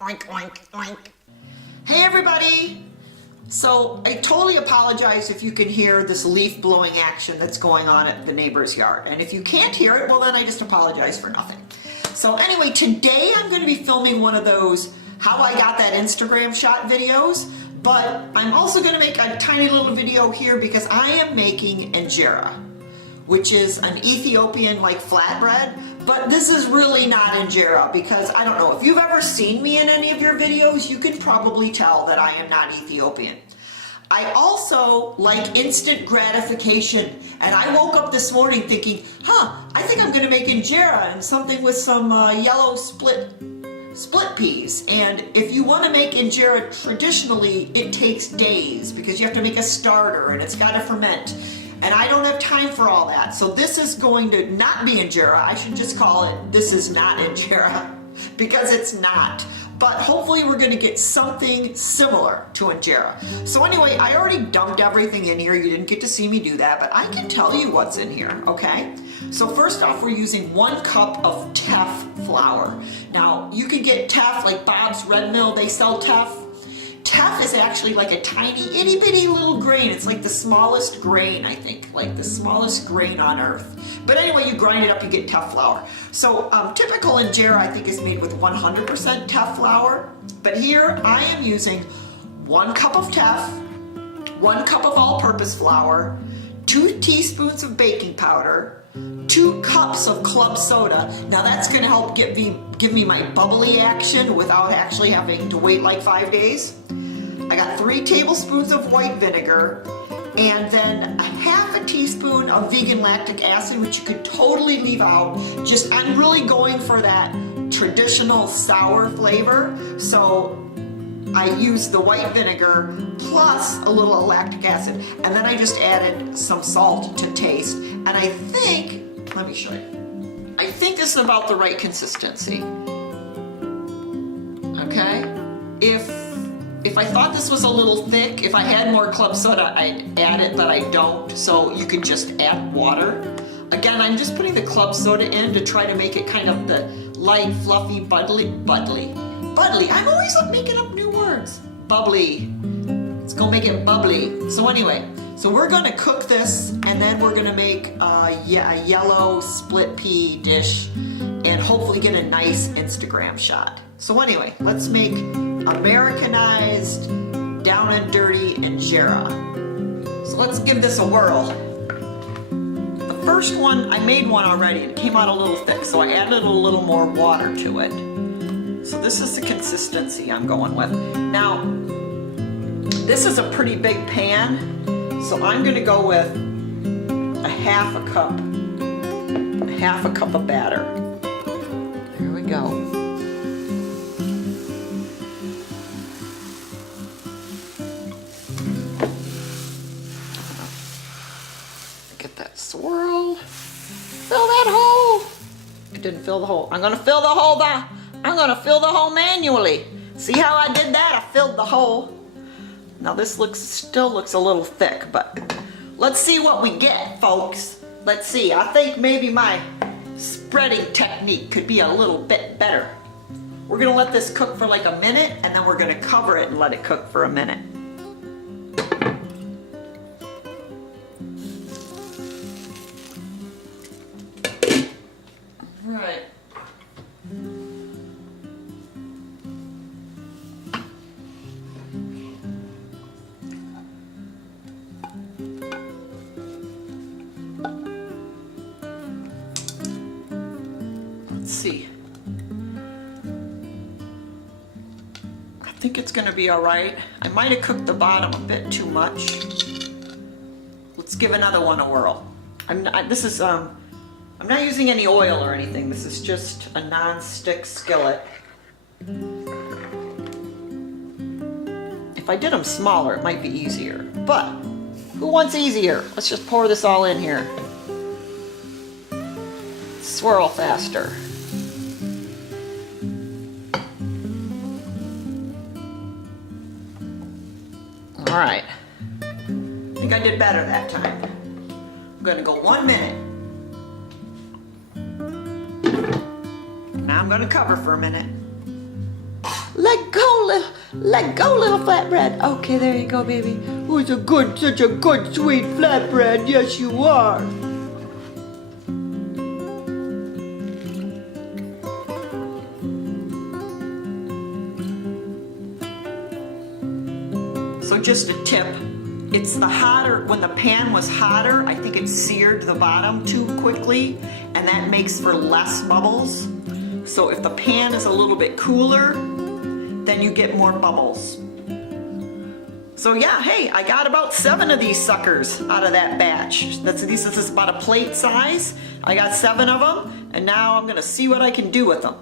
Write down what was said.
Oink, oink, oink. Hey everybody! So I totally apologize if you can hear this leaf blowing action that's going on at the neighbor's yard. And if you can't hear it, well then I just apologize for nothing. So anyway, today I'm going to be filming one of those how I got that Instagram shot videos. But I'm also going to make a tiny little video here because I am making Injera, which is an Ethiopian like flatbread. But this is really not Injera because I don't know, if you've ever seen me in any of your videos, you can probably tell that I am not Ethiopian. I also like instant gratification, and I woke up this morning thinking, I think I'm gonna make Injera and something with some yellow split peas. And if you want to make Injera traditionally, it takes days because you have to make a starter and it's got to ferment. And I don't have time for all that. So this is going to not be Injera. I should just call it, this is not Injera, because it's not. But hopefully we're going to get something similar to Injera. So anyway, I already dumped everything in here. You didn't get to see me do that, but I can tell you what's in here, okay? So first off, we're using 1 cup of Tefff flour. Now, you can get Tefff, like Bob's Red Mill, they sell Tefff. Tefff is actually like a tiny, itty bitty little grain. It's like the smallest grain, I think, like the smallest grain on earth. But anyway, you grind it up, you get Tefff flour. So typical Injera, I think, is made with 100% Tefff flour. But here I am using 1 cup of Tefff, 1 cup of all-purpose flour, 2 teaspoons of baking powder, 2 cups of club soda. Now that's going to help give me my bubbly action without actually having to wait like 5 days. I got 3 tablespoons of white vinegar, and then 1/2 teaspoon of vegan lactic acid, which you could totally leave out. Just, I'm really going for that traditional sour flavor. So I used the white vinegar plus a little lactic acid, and then I just added some salt to taste. And I think, let me show you. I think this is about the right consistency. Okay? If I thought this was a little thick, if I had more club soda, I'd add it, but I don't. So you could just add water. Again, I'm just putting the club soda in to try to make it kind of the light, fluffy, bubbly. I'm always making up new words. Bubbly. Let's go make it bubbly. So anyway, so we're gonna cook this, and then we're gonna make a yellow split pea dish and hopefully get a nice Instagram shot. So anyway, let's make Americanized, down and dirty Injera. So let's give this a whirl. The first one, I made one already, and it came out a little thick, so I added a little more water to it. So this is the consistency I'm going with. Now, this is a pretty big pan, so I'm gonna go with a half a cup of batter. Here we go. Get that swirl. Fill that hole. It didn't fill the hole. I'm gonna fill the hole manually. See how I did that? I filled the hole. Now this still looks a little thick, but let's see what we get, folks. Let's see. I think maybe my spreading technique could be a little bit better. We're gonna let this cook for like a minute, and then we're gonna cover it and let it cook for a minute. Right. Let's see. I think it's going to be all right. I might have cooked the bottom a bit too much. Let's give another one a whirl. I'm not using any oil or anything. This is just a non-stick skillet. If I did them smaller, it might be easier. But who wants easier? Let's just pour this all in here. Swirl faster. All right. I think I did better that time. I'm gonna go 1 minute. Now I'm gonna cover for a minute. Let go, little flatbread. Okay, there you go, baby. Oh, it's such a good, sweet flatbread. Yes, you are. So just a tip. It's the hotter, when the pan was hotter, I think it seared the bottom too quickly, and that makes for less bubbles. So if the pan is a little bit cooler, then you get more bubbles. So yeah, hey, I got about 7 of these suckers out of that batch. This is about a plate size. I got 7 of them, and now I'm gonna see what I can do with them.